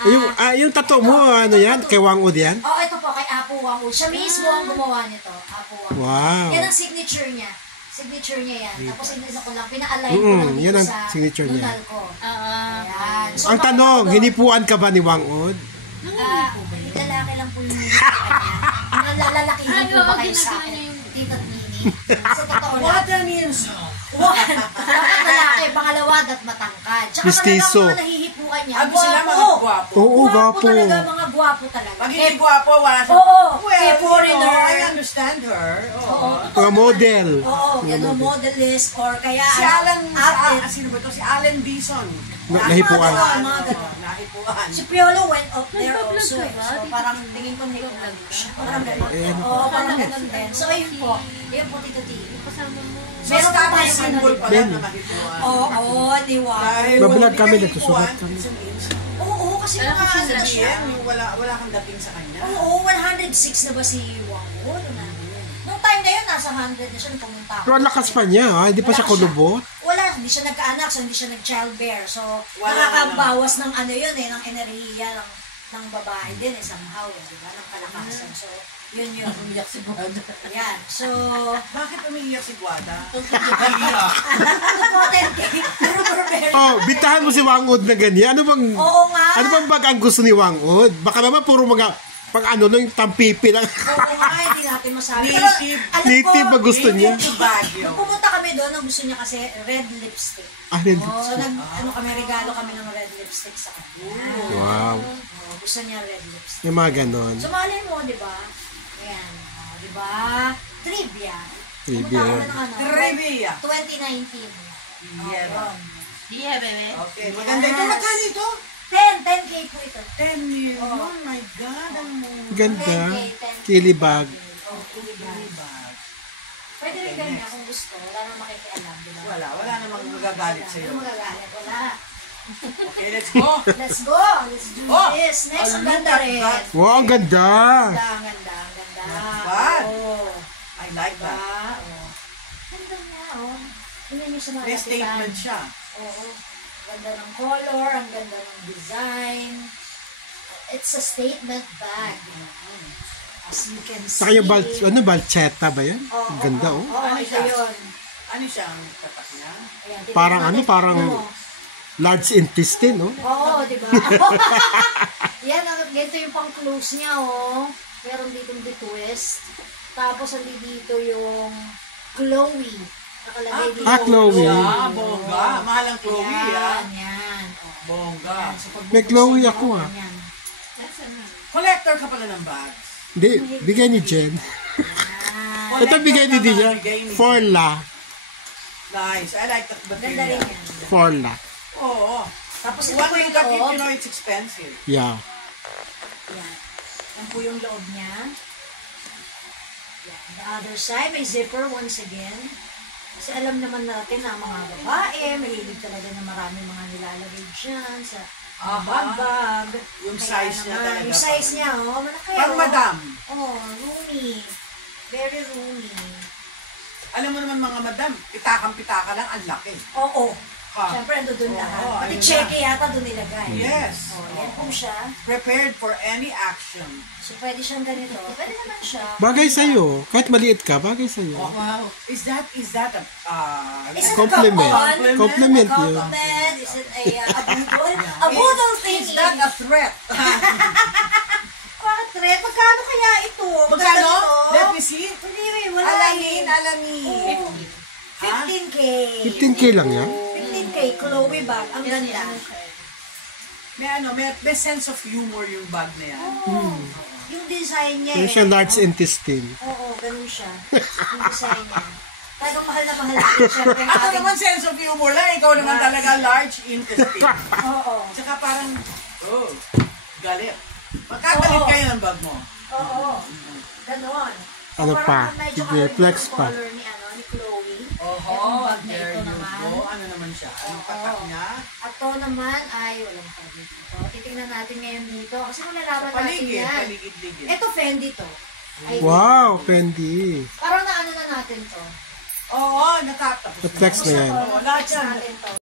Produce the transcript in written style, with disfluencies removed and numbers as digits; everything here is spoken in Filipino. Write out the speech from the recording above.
Yung tattoo mo, ano yan? Kay Wangud yan? Oo, ito po, kay Apo Wangud. Siya mismo ang gumawa nito, Apo Wangud. Wow. Yan ang signature niya. Signature niya yan. Tapos inisa ko lang, pina-align ko lang dito yan ang sa signature niya. nunal ko. Ayan. So, Ang tanong, hinipuan ka ba ni Wangud? Lalaki lang po yung hinipuan niya. Nalalakihan po ba kayo sa akin? Tito at Nini. Sa totoo lang. What that means? One, dapat lalaki. Pangalawa, dat matangkad. Tsaka Mistizo. talagang mga nahihipuan niya. Abi sila mga gwapo. Oo, Gwapo gapo. talaga, mga gwapo talaga. Pag hindi gwapo, wala siya. Oo, Well, kay foreigner. I understand her. Oo. Mga model. Oo, gano'n, modelist or kaya Si Alan, athlete. sino ba ito? Si Alan Bison. Nahipuan. Mga gano'n. Nahipuan. Si Piolo went up there also eh. So parang tingin ko na lang siya. Parang gano'n. Oo, parang gano'n din. So ayun po. Ayun po, Tito T. Meron pa tayo symbol pa lang na nahipuan. Oo, di ba? Mablog kami, nagsusulat kami. Oo, kasi mga ano na siya. Yung wala kang dating sa kanya. Oo, 106 na ba si Wangud? Nung time na yun, nasa 100 na siya nung pumunta ako. Pero ang lakas pa niya, hindi pa siya kulubot. Wala, hindi siya nagkaanak, so hindi siya nag-childbear. So, Wala nakakabawas ng ano yun eh, ng enerhiya ng babae din eh, somehow, di ba? Ng kalakasan. So, yun yun. Umiyak si Guada. Yan. So, Bakit umiiyak si Guada? ano po, 10K? Pero very Oh, bitahan mo si Wangud na ganyan. Oo nga. Ano bang bag ang gusto ni Wangud? Baka naman puro mga pag ano yung tampipi lang. Oo nga, hindi natin masabi. Pero, Native. alam ko, Native ba gusto niya? Native to Baguio. nung pumunta kami doon, ang gusto niya kasi red lipstick. Red So, ano kami, regalo kami ng red lipstick sa kanya. Wow. Oo, gusto niya red lipstick. Yung mga ganon. So, malay mo, di ba? Ayan. Di ba? Trivia. Trivia. Pumunta kami ng ano, Trivia. 2019. Yeah. Yeah, baby. Okay, maganda ito. Yes. Magkano ito? 10K po ito. 10 million. Oh my God. Ang Ganda. 10K. Kilibag. Oh, kilibag. bag. Pwede rin ganyan kung gusto. Wala nang makikialam, di ba? Wala namang magagalit sa'yo. Ano magagalit? Wala. Okay, let's go. Let's go. Let's do Oh, this. Next, ang look ganda at rin. that. Wow, ang ganda. Ang ganda. Not bad. Oo. I like Diba? that. Oo. Ganda niya, oh. Tingnan niyo sa mga May statement siya. Oo. Ganda ng color, ang ganda ng design. It's a statement bag. As you can see. Saka yung balcheta ba yan? Oo, Ang ganda, oh. Oo, Ano ito siya? yun. Ano siya ang tatak niya? Ayan, tingnan Parang natin. parang Tingnan mo. large intestine, no? Oo, di ba? Yan, ganito yung pang-close niya, oh. Meron ditong twist. Tapos, hindi dito yung Chloe. Nakalagay dito. Chloe. Ah, bongga. Mahal ang Chloe, ah. Yan. Oh. Bongga. So, pag May Chloe ako, ah. yan. Collector ka pala ng bags. Hindi, bigay ni Jen. Ah, Ito bigay ni Dia. Forla. Nice. I like that ganda rin material. yan. Forla. Oo. Tapos ito One po thing yung that you loob. know, it's expensive. Yeah. Yan. Yan po yung loob niya. Yan. The other side, may zipper once again. Kasi alam naman natin na mga babae, mahilig talaga na marami mga nilalagay dyan sa bag. Yung Kaya size niya naman, talaga. yung size niya, oh. Malaki, Pang madam. Oh, roomy. Very roomy. Alam mo naman mga madam, pitakang-pitaka lang, ang laki. Oo. Ah. Siyempre, ando doon Oo, lahat. Pati ayun cheque na. yata doon nilagay. Yes. Oh, yan po siya. Prepared for any action. So, pwede siyang ganito. Pwede naman siya. Bagay sa'yo. Kahit maliit ka, bagay sa'yo. Wow. Is that a Is it a Compliment. couple? Compliment yun. Compliment? Is it a budol? A budol thing. Is that a threat? Bakit rin? Magkano kaya ito? Magkano? Ito? Let me see. Hindi, wala Alamin, eh. alamin. Oo. 15K. 15K lang yan? 15K. Chloe bag. Ang ganda. May sense of humor yung bag na yan. Oo. Yung design niya Yung siya large intestine. Oo, ganun siya. Yung design niya. Talagang mahal na mahal natin. Siyempre, ang Ako ating... naman sense of humor lang. Ikaw naman talaga large intestine. Oo. Tsaka parang, galit. Magkagalit Oo. kayo ng bag mo. Oo. Ganon. Ano Parang pa? medyo Sige, color flex yung pa. color ni Chloe. Oho, Yung bag na there ito you naman. go. Ano naman siya? Anong patak niya? At to naman ay walang sabi dito. Titingnan natin ngayon dito kasi malalaman natin Paligid, yan. paligid-ligid. Ito Fendi to. Ay, Wow, Fendi. Parang naano na natin to. Oo, natatapos Flex na yan. Tapos na to, lahat flex yan. natin to.